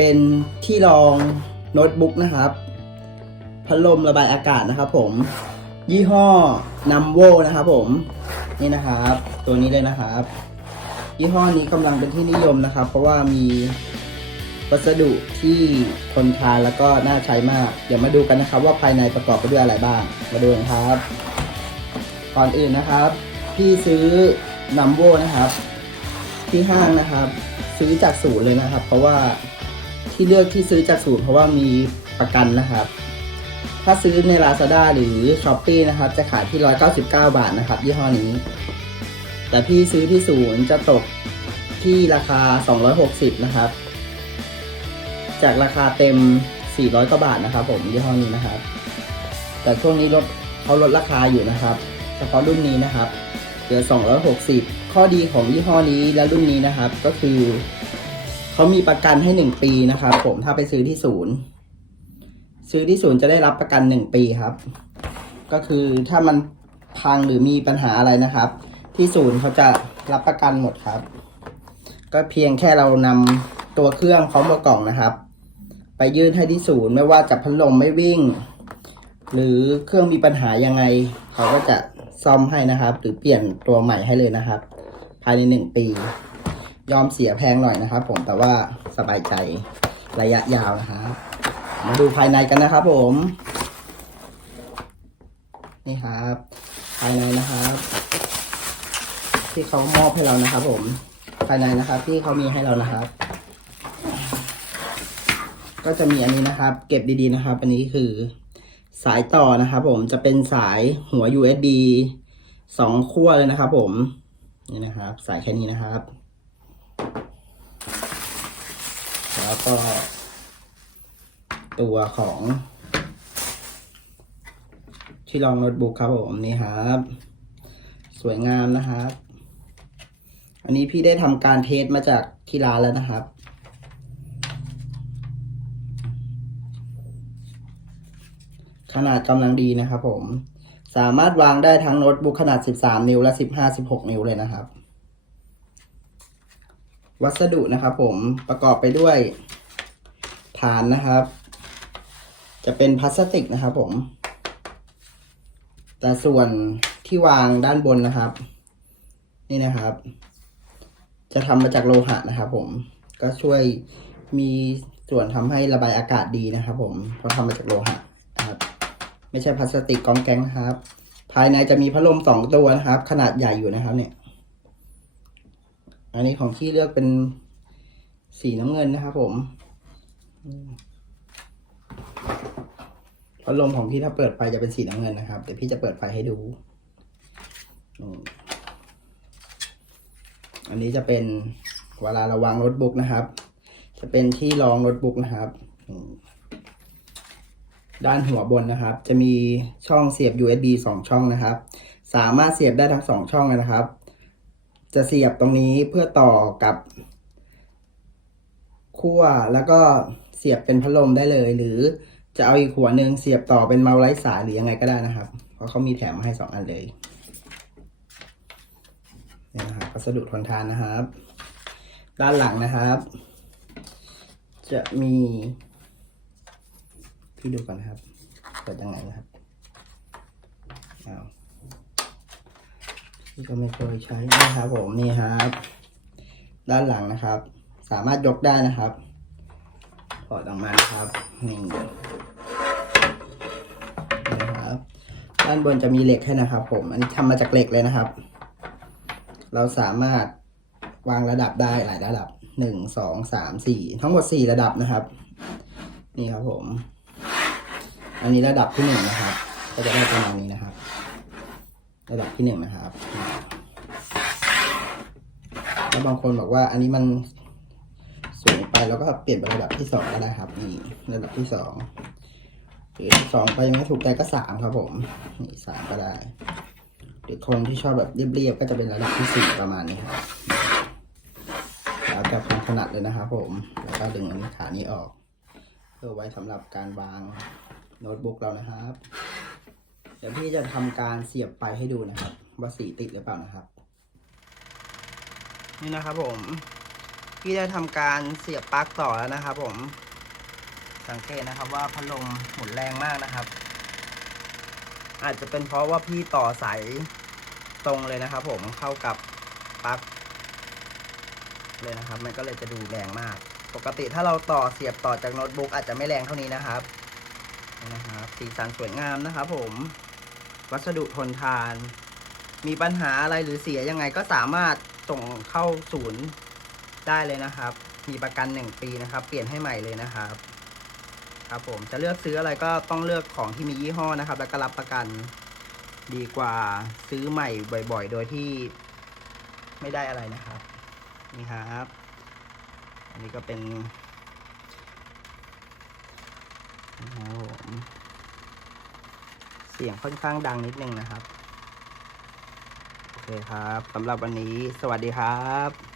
เป็นที่รองโน้ตบุ๊กนะครับพัดลมระบายอากาศนะครับผม ยี่ห้อนัมโวนะครับผมนี่นะครับ ตัวนี้เลยนะครับ ยี่ห้อนี้กำลังเป็นที่นิยมนะครับ เพราะว่ามีวัสดุที่ทนทานแล้วก็น่าใช้มาก เดี๋ยวมาดูกันนะครับ ว่าภายในประกอบไปด้วยอะไรบ้าง มาดูกันครับ ก่อนอื่นนะครับ พี่ซื้อนัมโวนะครับ ที่ห้างนะครับ ซื้อจากศูนย์เลยนะครับ เพราะว่า ที่เลือกที่ซื้อจากศูนย์เพราะว่ามีประกันนะครับ ถ้าซื้อใน Lazada หรือ s h อ p e e นะครับจะขายที่ 199 บาทนะครับยี่ห้อนี้ แต่พี่ซื้อที่ศูนย์จะตกที่ราคา 260 นะครับ จากราคาเต็ม 400 กว่าบาทนะครับ ผมยี่ห้อนี้นะครับ แต่ช่วงนี้ลดเขาลดราคาอยู่นะครับ เฉพาะรุ่นนี้นะครับเหลือ 260 ข้อดีของยี่ห้อนี้และรุ่นนี้นะครับก็คือ เขามีประกันให้1ปีนะครับผมถ้าไปซื้อที่ศูนย์ ซื้อที่ศูนย์จะได้รับประกัน1ปีครับ ก็คือถ้ามันพังหรือมีปัญหาอะไรนะครับ ที่ศูนย์เขาจะรับประกันหมดครับ ก็เพียงแค่เรานำตัวเครื่องพร้อมกับกล่องนะครับ ไปยื่นให้ที่ศูนย์ไม่ว่าจะพัดลมไม่วิ่ง หรือเครื่องมีปัญหายังไง เขาก็จะซ่อมให้นะครับ หรือเปลี่ยนตัวใหม่ให้เลยนะครับ ภายในหนึ่งปี ยอมเสียแพงหน่อยนะครับผมแต่ว่าสบายใจระยะยาวนะครับมาดูภายในกันนะครับผม นี่ครับ ภายในนะครับ ที่เขามอบให้เรานะครับ ผม ภายในนะครับ ที่เขามีให้เรานะครับ ก็จะมีอันนี้นะครับ เก็บดีๆนะครับ อันนี้คือสายต่อนะครับ ผมจะเป็นสายหัว USB สองขั้วเลยนะครับ ผมนี่นะครับ สายแค่นี้นะครับ แล้วก็ ตัวของ ที่รองโน้ตบุ๊กครับผมนี่ครับ สวยงามนะครับ อันนี้พี่ได้ทำการเทสมาจากที่ร้านแล้วนะครับขนาดกำลังดีนะครับผม สามารถวางได้ทั้งโน้ตบุ๊กขนาด 13 นิ้วและ 15 16 นิ้วเลยนะครับ วัสดุนะครับผมประกอบไปด้วย ฐานนะครับ จะเป็นพลาสติกนะครับผม แต่ส่วนที่วางด้านบนนะครับ นี่นะครับ จะทำมาจากโลหะนะครับผมก็ช่วยมีส่วนทำให้ระบายอากาศดีนะครับผมเพราะทำมาจากโลหะนะครับ ไม่ใช่พลาสติกกองแกงนะครับ ภายในจะมีพัดลมสองตัวนะครับ ขนาดใหญ่อยู่นะครับเนี่ย อันนี้ของที่เลือกเป็นสีน้ำเงินนะครับผมพัดลมของพี่ถ้าเปิดไฟจะเป็นสีน้ำเงินนะครับเดี๋ยวพี่จะเปิดไฟให้ดู อันนี้จะเป็นเวลาเราวางโน้ตบุ๊กนะครับ จะเป็นที่รองโน้ตบุ๊กนะครับด้านหัวบนนะครับ จะมีช่องเสียบ USB สองช่องนะครับ สามารถเสียบได้ทั้งสองช่องเลยนะครับ จะเสียบตรงนี้เพื่อต่อกับขั้วแล้วก็เสียบเป็นพัดลมได้เลย หรือจะเอาอีกหัวหนึ่งเสียบต่อเป็นเมาส์ไร้สายหรือยังไงก็ได้นะครับ เพราะเขามีแถมมาให้สองอันเลยนี่นะครับวัสดุทนทานนะครับ ด้านหลังนะครับ จะมีพี่ดูก่อนนะครับเปิดยังไงนะครับอ้าว พี่ก็ไม่เคยใช้นะครับผมนี่ครับ ด้านหลังนะครับ สามารถยกได้นะครับถอดออกมาครับนี่นะครับด้านบนจะมีเหล็กให้นะครับ ผม อันนี้ทำมาจากเหล็กเลยนะครับ เราสามารถวางระดับได้หลายระดับหนึ่งสองสามสี่ทั้งหมดสี่ระดับนะครับ นี่ครับผม อันนี้ระดับที่หนึ่งนะครับ ก็จะได้ประมาณนี้นะครับ ระดับที่หนึ่งนะครับ แล้วบางคนบอกว่าอันนี้มันสูงไปแล้วก็เปลี่ยนเป็นระดับที่สองก็ได้ครับนี่ระดับที่สองหรือสองไปยังไม่ถูกใจก็สามครับผมนี่สามก็ได้ หรือคนที่ชอบแบบเรียบๆก็จะเป็นระดับที่สี่ประมาณนี้ครับแล้วแต่ความถนัดเลยนะครับผมแล้วก็ดึงอันนี้ขานี้ออกเพื่อไว้สำหรับการวางโน้ตบุ๊กเรานะครับ เดี๋ยวพี่จะทำการเสียบไปให้ดูนะครับ ว่าสีติดหรือเปล่านะครับ นี่นะครับผม พี่ได้ทำการเสียบปลั๊กต่อแล้วนะครับ ผม สังเกตนะครับว่าพัดลมหมุนแรงมากนะครับ อาจจะเป็นเพราะว่าพี่ต่อสายตรงเลยนะครับ ผมเข้ากับปลั๊กเลยนะครับ มันก็เลยจะดูแรงมาก ปกติถ้าเราต่อเสียบต่อจากโน้ตบุ๊กอาจจะไม่แรงเท่านี้นะครับนี่นะครับ สีสันสวยงามนะครับผม วัสดุทนทาน มีปัญหาอะไรหรือเสียยังไงก็สามารถส่งเข้าศูนย์ได้เลยนะครับ มีประกันหนึ่งปีนะครับ เปลี่ยนให้ใหม่เลยนะครับ ครับผมจะเลือกซื้ออะไรก็ต้องเลือกของที่มียี่ห้อนะครับ แล้วก็รับประกันดีกว่าซื้อใหม่บ่อยๆ โดยที่ไม่ได้อะไรนะครับ นี่ครับ อันนี้ก็เป็นนะครับผม เสียงค่อนข้างดังนิดนึงนะครับ โอเคครับสำหรับวันนี้ สวัสดีครับ